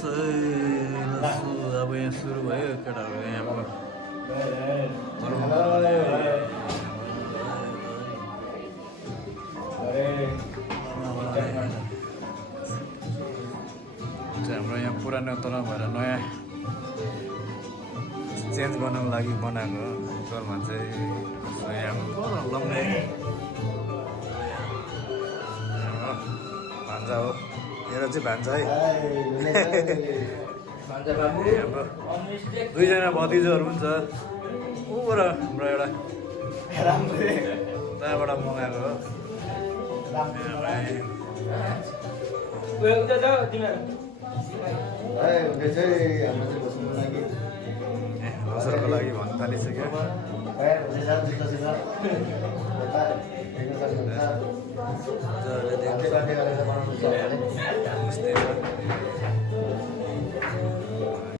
अब यहाँ सुरु भयो केटाहरू यहाँको हाम्रो यहाँ पुरानो तल भएर नयाँ चेन्ज गर्नको लागि बनाएको होटलमा चाहिँ यहाँ लम्बे भान्जा हो मेरो चाहिँ भान्जा है हाम्रो दुईजना भतिजोहरू पनि छ ऊबाट हाम्रो एउटा त्यहाँबाट मगाएको हो लोसरको लागि भन्न थालिसक्यो